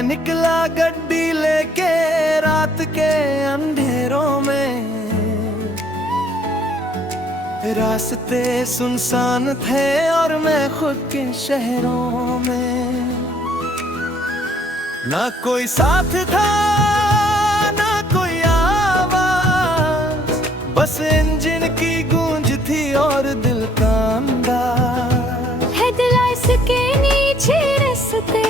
मैं निकला गड्डी लेके रात के अंधेरों में। रास्ते सुनसान थे और मैं खुद के शहरों में। ना कोई साथ था ना कोई आवाज, बस इंजन की गूंज थी और दिल का अंदाज। हेडलाइट्स के नीचे रास्ते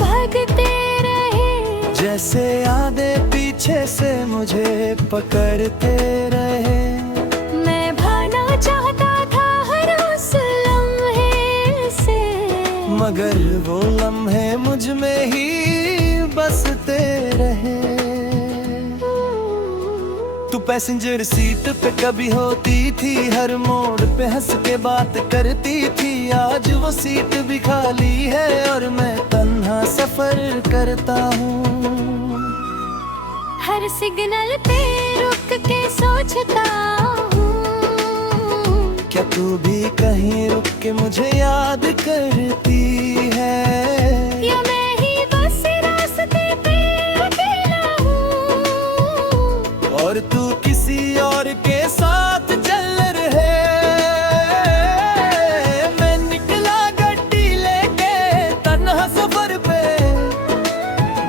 भागते रहे, जैसे यादें पीछे से मुझे पकड़ते रहे। मैं भागना चाहता था हर उस लम्हे से, मगर वो लम्हे मुझ में ही बसते रहे। तू पैसेंजर सीट पे कभी होती थी, हर मोड़ पे हंस के बात करती थी। आज वो सीट भी खाली है और मैं तन्हा सफर करता हूँ। हर सिग्नल पे रुक के सोचता हूँ, क्या तू भी कहीं रुक के मुझे याद करती है? या मैं ही बस रास्ते पे अकेला हूँ, और तू किसी और के साथ चल रहे। मैं निकला गड्डी लेके तन्हा सफर पे,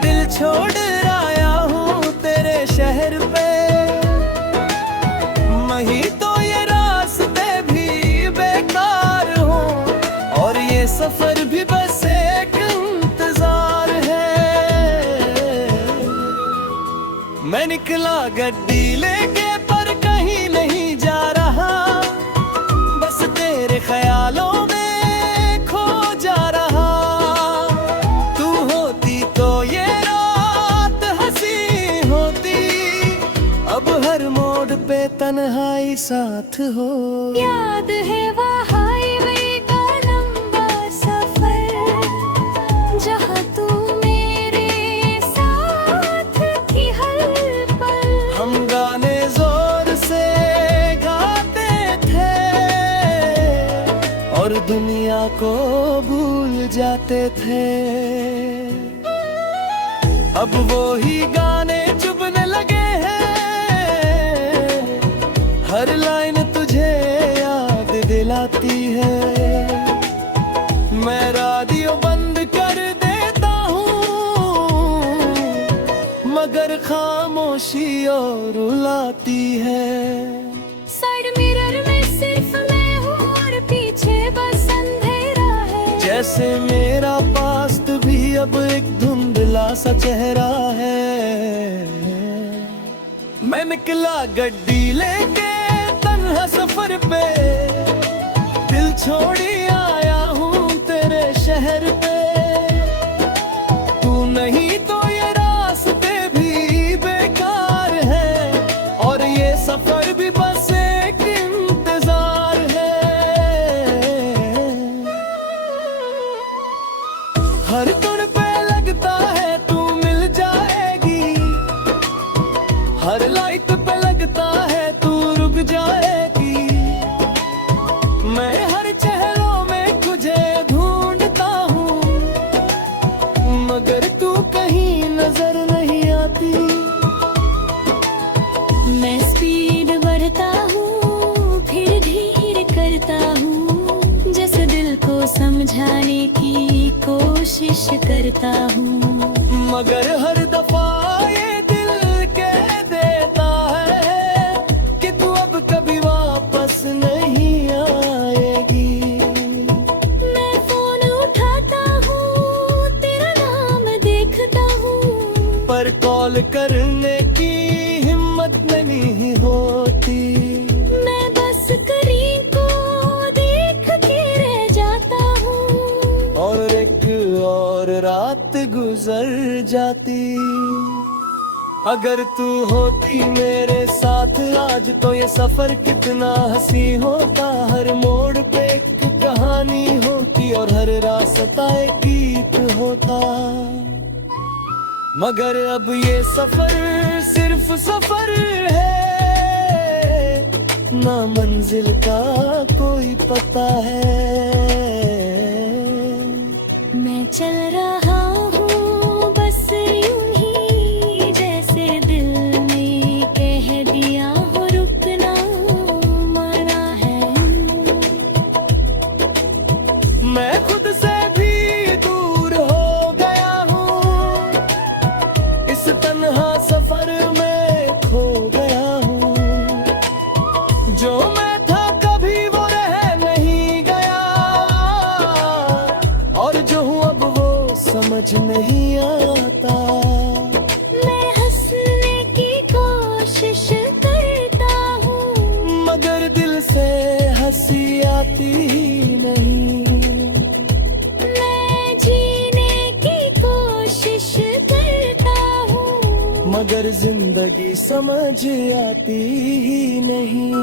दिल छोड़ आया हूँ तेरे शहर पे। वहीं तो ये रास्ते भी बेकार हो और ये सफर भी बस एक इंतजार है। मैं निकला गड्डी लेके पर कहीं नहीं जा रहा, बस तेरे ख्यालों में खो जा रहा। तू होती तो ये रात हंसी होती, अब हर मोड़ पे तन्हाई साथ हो। याद है वो हाईवे का लंबा सफर, जहाँ तू मेरे साथ थी हर पल। हम गाने जोर से गाते थे और दुनिया को भूल जाते थे। अब वो ही गाने चुभने लगे हैं, हर लाइन तुझे याद दिलाती है। मैं रेडियो बंद कर देता हूँ, मगर खामोशी और रुलाती है। साइड मिरर में सिर्फ मैं हूँ और पीछे बस अंधेरा है, जैसे मेरा पास्ट भी अब एक धुंधला सा चेहरा है। मैं निकला गड्डी लेके तन्हा सफर पे, दिल छोड़ी आया हूँ तेरे शहर पे। तू नहीं तो ये रास्ते भी बेकार है और ये सफर भी बस एक इंतजार है। हर तुड़ पे लगता है तू मिल जाएगी, हर लाइट पे लगता है तू रुक जाएगी। मैं हर चेहरों में तुझे ढूंढता हूँ, मगर तू कहीं नजर नहीं आती। मैं स्पीड बढ़ता हूँ फिर धीरे करता हूँ, जैसे दिल को समझाने की कोशिश करता हूँ। मगर हर दफा ये दिल कह देता है कि तू अब कभी वापस नहीं आएगी। मैं फोन उठाता हूँ, तेरा नाम देखता हूँ, पर कॉल करने की हिम्मत नहीं होती। मैं बस स्क्रीन को देख के रह जाता हूँ, और एक और रात गुजर जाती। अगर तू होती मेरे साथ आज तो ये सफर कितना हंसी होता। हर मोड़ पे एक कहानी होती और हर रास्ता एक गीत होता। मगर अब ये सफर सिर्फ सफर है, ना मंजिल का कोई पता है। मैं चल रहा हूँ बस समझ नहीं आता। मैं हंसने की कोशिश करता हूँ, मगर दिल से हंसी आती ही नहीं। मैं जीने की कोशिश करता हूँ, मगर जिंदगी समझ आती ही नहीं।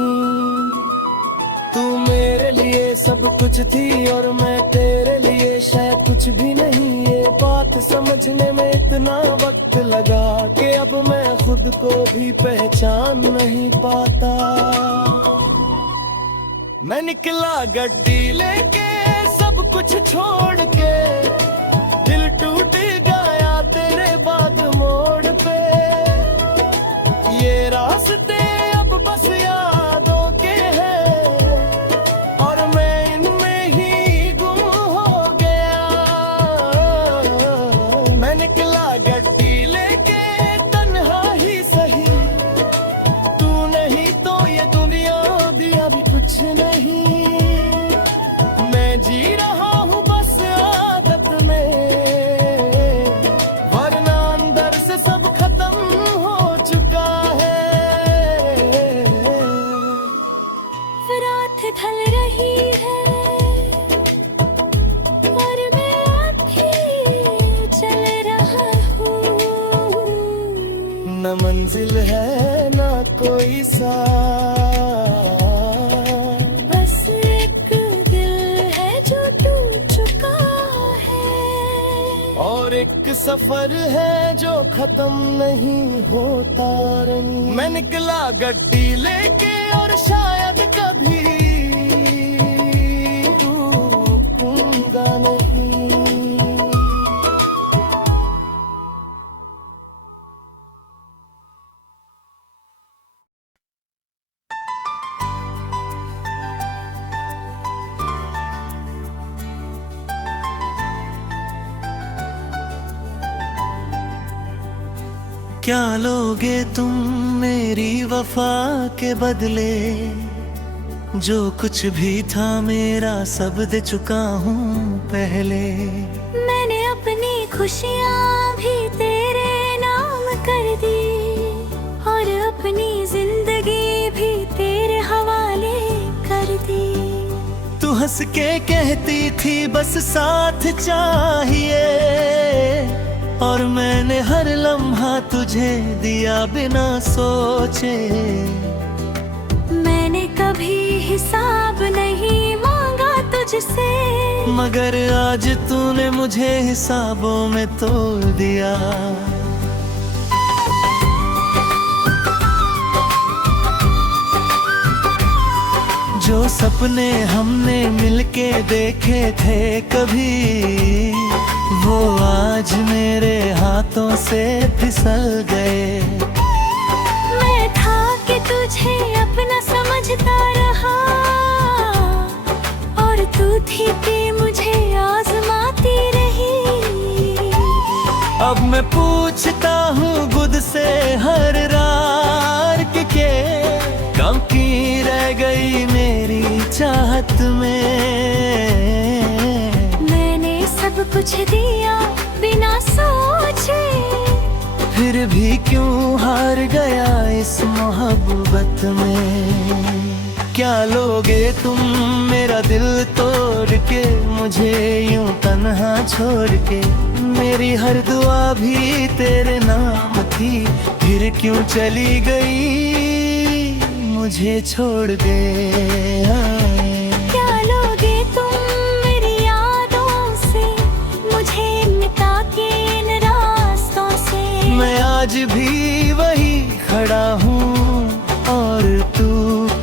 तू मेरे लिए सब कुछ थी और मैं तेरे लिए शायद कुछ भी नहीं। ये बात समझने में इतना वक्त लगा कि अब मैं खुद को भी पहचान नहीं पाता। मैं निकला गड्डी लेके सब कुछ छोड़ के, दिल टूट गया तेरे बाद मोड़ पे। ये रास्ते अब बस यादों के हैं और मैं इनमें ही गुम हो गया। मैं निकला गड्डी लेके तन्हा ही सही, तू नहीं तो ये दुनिया भी अभी कुछ नहीं। मैं जी रहा हूँ बस आदत में, वरना अंदर से सब खत्म हो चुका है। रात ढल रही है और मैं अभी चल रहा हूँ। न मंजिल है न कोई साथ, बस एक दिल है जो टूट चुका है, और एक सफर है जो खत्म नहीं होता। मैं निकला गड्डी लेके और शायद कभी रुकूंगा नहीं। क्या लोगे तुम मेरी वफा के बदले, जो कुछ भी था मेरा सब दे चुका हूँ पहले। मैंने अपनी खुशियाँ भी तेरे नाम कर दी और अपनी जिंदगी भी तेरे हवाले कर दी। तू हंस के कहती थी बस साथ चाहिए, और मैंने हर लम्हा तुझे दिया बिना सोचे। मैंने कभी हिसाब नहीं मांगा तुझसे, मगर आज तूने मुझे हिसाबों में तोल दिया। जो सपने हमने मिलके देखे थे कभी, वो आज मेरे हाथों से फिसल गए। मैं था कि तुझे अपना समझता रहा, और तू थी कि मुझे आजमाती रही। अब मैं पूछता हूँ खुद से हर रात के कम की रह गई मेरी चाहत में। मैंने सब कुछ दिया बिना सोचे, फिर भी क्यों हार गया इस मोहब्बत में। क्या लोगे तुम मेरा दिल तोड़ के, मुझे यूं तन्हा छोड़ के। मेरी हर दुआ भी तेरे नाम थी, फिर क्यों चली गई मुझे छोड़ दे। क्या लोगे तुम मेरी यादों से, मुझे मिटा के इन रास्तों से। मैं आज भी वही खड़ा हूँ और तू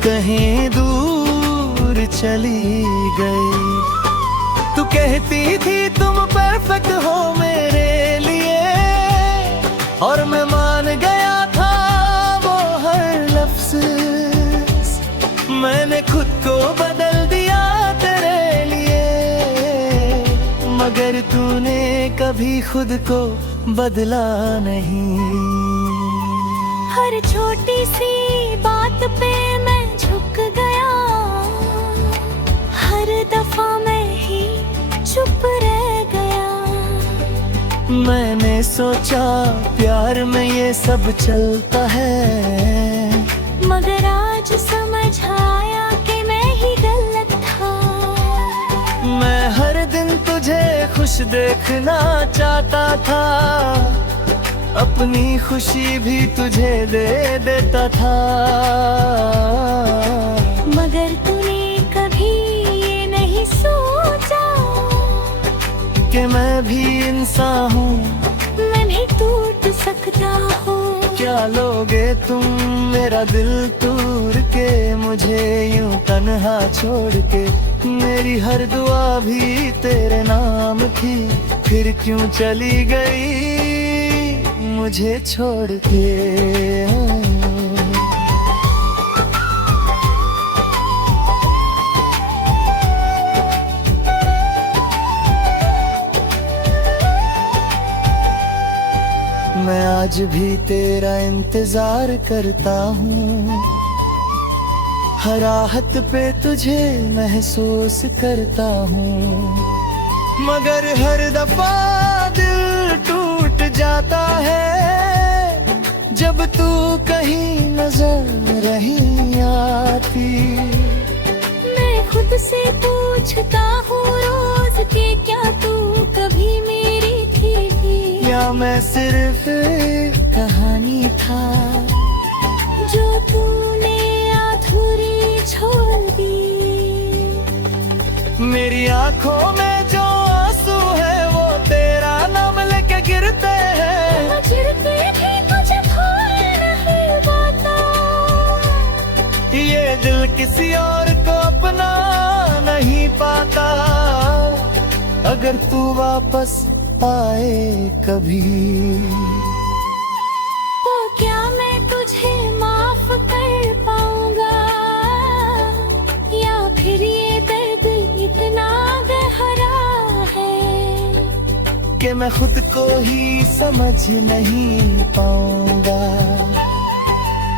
कहीं दूर चली गई। तू कहती थी तुम परफेक्ट हो मेरे लिए, और मैं मान गया था वो हर लफ्ज़। मैंने खुद को बदल दिया तेरे लिए, मगर तूने कभी खुद को बदला नहीं। हर छोटी सी बात पे मैं झुक गया, हर दफा मैं ही चुप रह गया। मैंने सोचा प्यार में ये सब चलता है, मगर आज समझ आया कि मैं ही गलत था। मैं हर दिन तुझे खुश देखना चाहता था, अपनी खुशी भी तुझे दे देता था। मगर तूने कभी ये नहीं सोचा कि मैं भी इंसान हूँ, मैं भी टूट सकता हूँ। क्या लोगे तुम मेरा दिल तोड़ के, मुझे यूं तन्हा छोड़ के। मेरी हर दुआ भी तेरे नाम थी, फिर क्यों चली गई मुझे छोड़ के। मैं आज भी तेरा इंतजार करता हूँ, हर राहत पे तुझे महसूस करता हूँ, मगर हर दफा दिल टूट जाता है जब तू कहीं नजर नहीं आती। मैं खुद से पूछता हूँ रोज कि क्या तू कभी मेरी थी भी, या मैं सिर्फ कहानी था जो तूने अधूरी छोड़ दी। मेरी आंखों में जो आंसू है वो तेरा नाम लेके गिरते हैं, गिरते भी तुझे भूल नहीं पाता। ये दिल किसी और को अपना नहीं पाता। अगर तू वापस आए कभी, तो क्या मैं तुझे माफ कर पाऊंगा, या फिर ये दर्द इतना गहरा है कि मैं खुद को ही समझ नहीं पाऊंगा।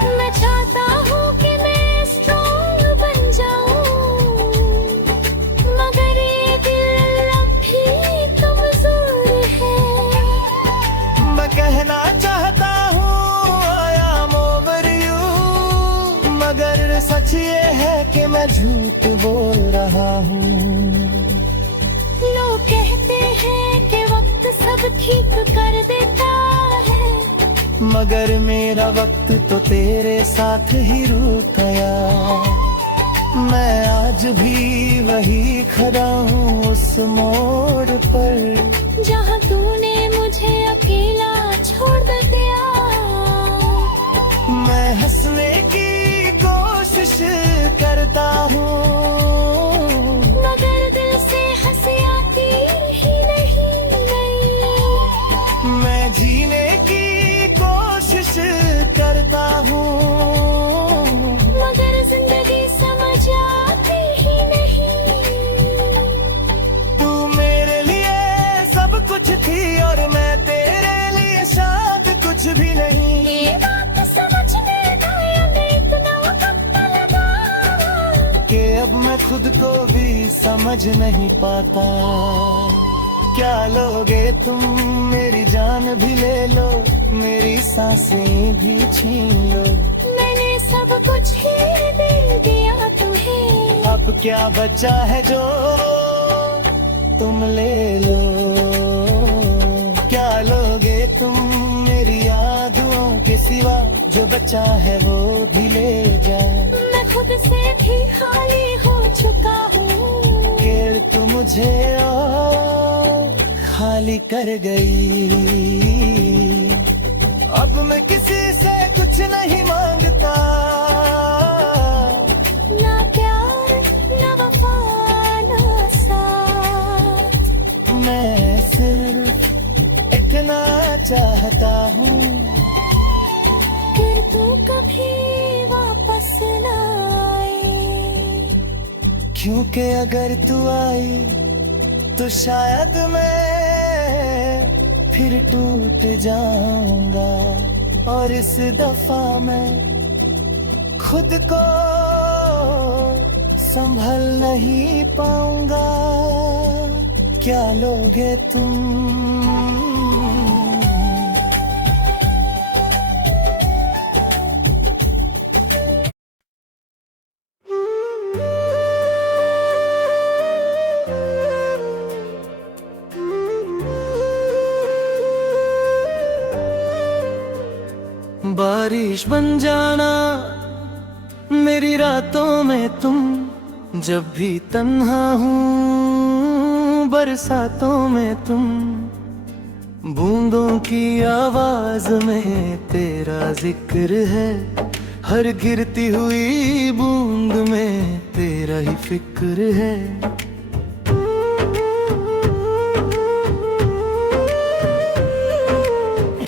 मैं चाहता हूँ कि मैं स्ट्रॉन्ग बन जाऊं, मगर ये दिल अब भी कमजोर है। मैं कहना चाहता हूँ I am over you, मगर सच ये है कि मैं झूठ बोल रहा हूँ। लोग कहते हैं कि वक्त सब ठीक कर देता है, मगर मेरा वक्त तो तेरे साथ ही रुक गया। मैं आज भी वही खड़ा हूँ उस मोड़ पर, जहाँ तूने मुझे अकेला छोड़ दिया। मैं हंसने की कोशिश करता हूँ, मगर दिल से हंसी आती ही नहीं। मैं जीने की कोशिश करता हूँ, मगर जिंदगी समझ आती ही नहीं। तू मेरे लिए सब कुछ थी और मैं तेरे लिए शायद कुछ भी नहीं। ये बात समझने का ये इतना वक्त लगा कि अब मैं खुद को भी समझ नहीं पाता। क्या लोगे तुम मेरी जान भी ले लो, मेरी सांसें भी छीन लो। मैंने सब कुछ ही दे दिया तुम्हें, अब क्या बचा है जो तुम ले लो। क्या लोगे तुम मेरी यादों के सिवा, जो बचा है वो भी ले जा। मैं खुद से भी खाली हो चुका हूँ, फिर तू मुझे और खाली कर गई। अब मैं किसी से कुछ नहीं मांगता, ना प्यार ना वफा ना साथ। मैं सिर्फ इतना चाहता हूँ फिर तू कभी वापस ना आए, क्योंकि अगर तू आई तो शायद मैं फिर टूट जाऊंगा, और इस दफा मैं खुद को संभल नहीं पाऊंगा। क्या लोगे तुम बारिश बन जाना मेरी रातों में तुम, जब भी तन्हा हूँ बरसातों में तुम, बूंदों की आवाज में तेरा जिक्र है, हर गिरती हुई बूंद में तेरा ही फिक्र है।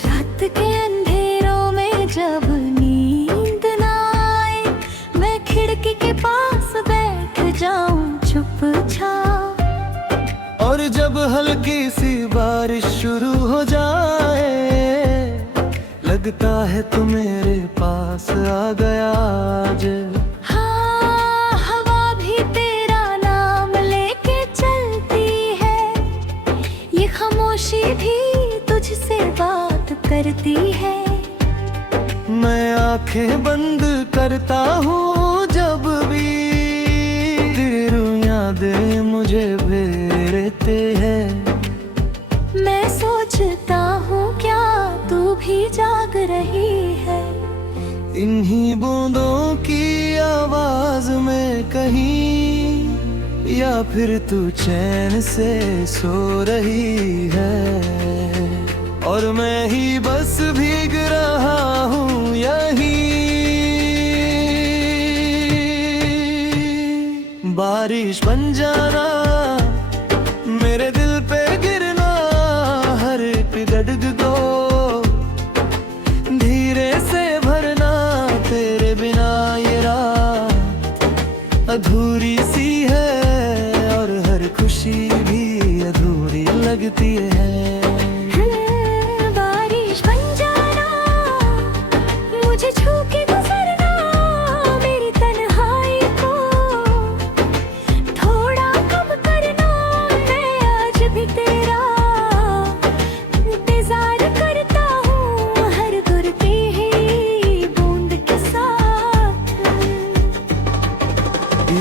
रात के अंधेरों में जब नींद ना आए, मैं खिड़की के पास बैठ जाऊं चुपचाप, और जब हल्की सी बारिश शुरू हो जाए, लगता है तू मेरे पास आ गया आज। हाँ, हवा भी तेरा नाम लेके चलती है, ये खामोशी भी तुझसे बात करती है। मैं आंखें बंद करता हूँ जब भी तेरी यादें मुझे घेरते हैं। मैं सोचता हूँ क्या तू भी जाग रही है, इन्हीं बूंदों की आवाज में कहीं, या फिर तू चैन से सो रही है, और मैं ही बस भीग रहा हूँ यहीं। बारिश बन जाना मेरे दिल पे गिरना, हर एक गड़ग को धीरे से भरना, तेरे बिना ये रात अधूरी सी है, और हर खुशी भी अधूरी लगती है। बारिश बन जाना, मुझे छू के गुजरना, मेरी तन्हाई को थोड़ा कम करना। मैं आज भी तेरा इंतजार करता हूँ, हर गुरती ही बूंद के साथ।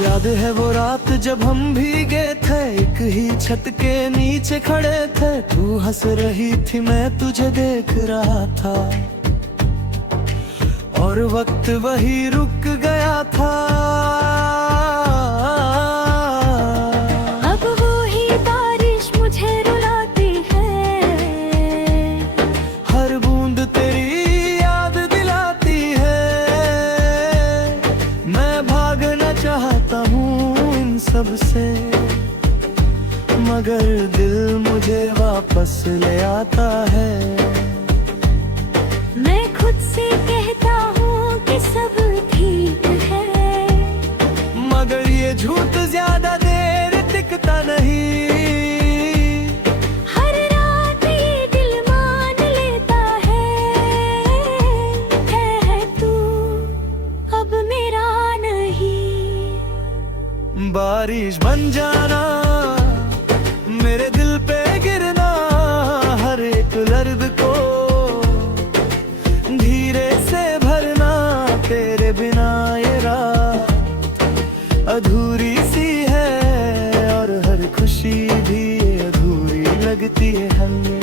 याद है वो रात जब हम भीगे थे, एक ही छत के नीचे खड़े थे, तू हंस रही थी मैं तुझे देख रहा था, और वक्त वही रुक गया था। अब वो ही बारिश मुझे रुलाती है, हर बूंद तेरी याद दिलाती है। मैं भागना चाहता हूँ इन सब से, मगर दिल मुझे वापस ले आता है। मैं खुद से कहता हूँ कि सब ठीक है, मगर ये झूठ ज्यादा देर टिकता नहीं। हर रात ये दिल मान लेता है तू अब मेरा नहीं। बारिश बन जाना मेरे दिल पे गिरना, हर एक दर्द को धीरे से भरना, तेरे बिना ये रात अधूरी सी है, और हर खुशी भी अधूरी लगती है हमें।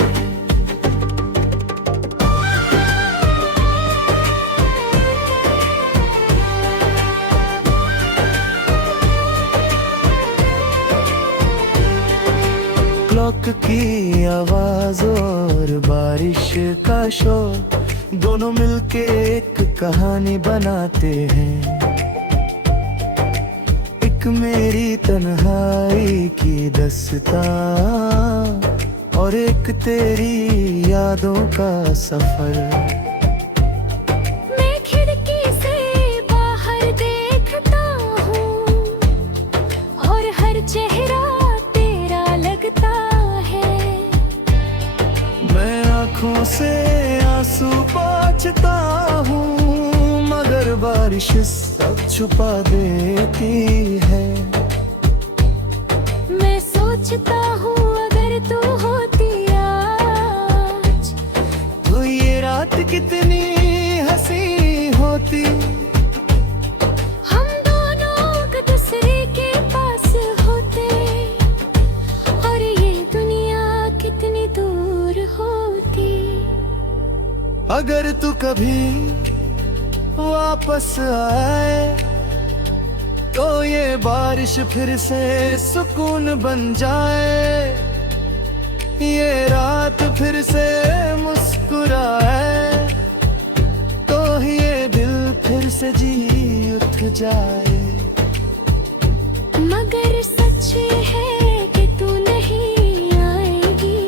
क्लॉक की आवाज और बारिश का शोर, दोनों मिलके एक कहानी बनाते हैं। एक मेरी तन्हाई की दास्तां, और एक तेरी यादों का सफर। मैं खिड़की से बाहर देखता हूँ, और हर चेहरा तेरा लगता है। मैं आँखों से आंसू पोंछता हूँ, मगर बारिश सब छुपा देती है। मैं सोचता हूँ अगर तू होती आज, तो ये रात कितनी हंसी होती। हम दोनों एक दूसरे के पास होते, और ये दुनिया कितनी दूर होती। अगर तू कभी वापस आए तो ये बारिश फिर से सुकून बन जाए, ये रात फिर से मुस्कुराए, तो ये दिल फिर से जी उठ जाए। मगर सच है कि तू नहीं आएगी,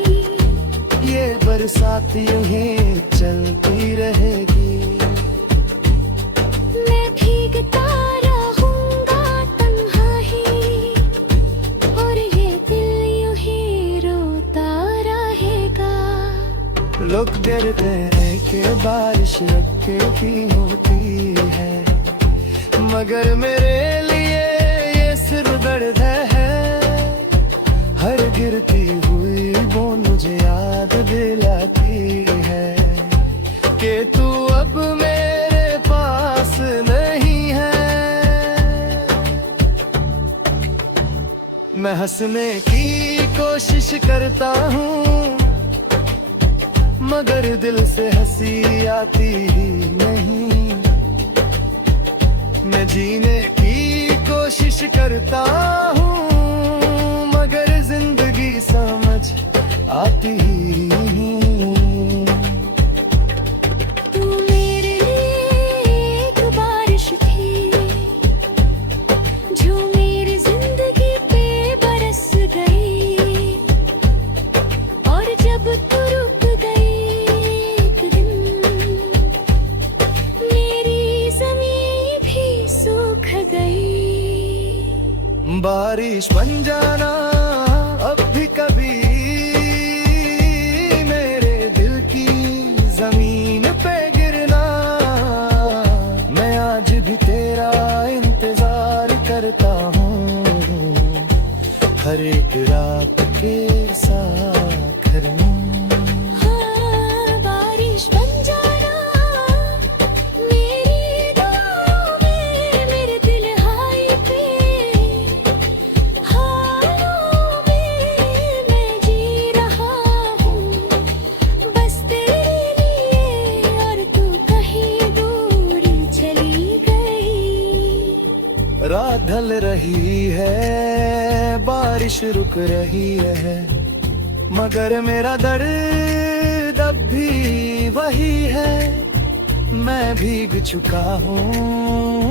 ये बरसात यूं ही चलती रहेगी। मैं भीगता रहूंगा तन्हा ही, और ये दिल यूं ही रोता रहेगा। लोग डरते हैं कि बारिश रखे की होती है, मगर मेरे लिए ये सिर्फ दर्द है। हर गिरती हुई बूंद मुझे याद दिलाती है कि तू अब मेरे पास नहीं है। मैं हंसने की कोशिश करता हूँ, मगर दिल से हंसी आती ही नहीं। मैं जीने की कोशिश करता हूँ, मगर जिंदगी समझ आती ही नहीं। तू मेरे लिए एक बारिश थी, जो मेरी जिंदगी पे बरस गई, और जब तू रुक गई एक दिन, मेरी ज़मीं भी सूख गई। बारिश बन जाना अब भी कभी मेरे दिल की जमीन पे गिरना। मैं आज भी तेरा इंतजार करता हूँ, हर एक रात के साखर में। हाँ, बारिश बन जाना मेरी दुआओं में, मेरे दिल हाई पे हालों में मैं जी रहा हूँ, बस तेरे लिए, और तू कहीं दूर चली गई। रात ढल रही है, बारिश रुक रही है, मगर मेरा दर्द अब भी वही है। मैं भीग चुका हूँ,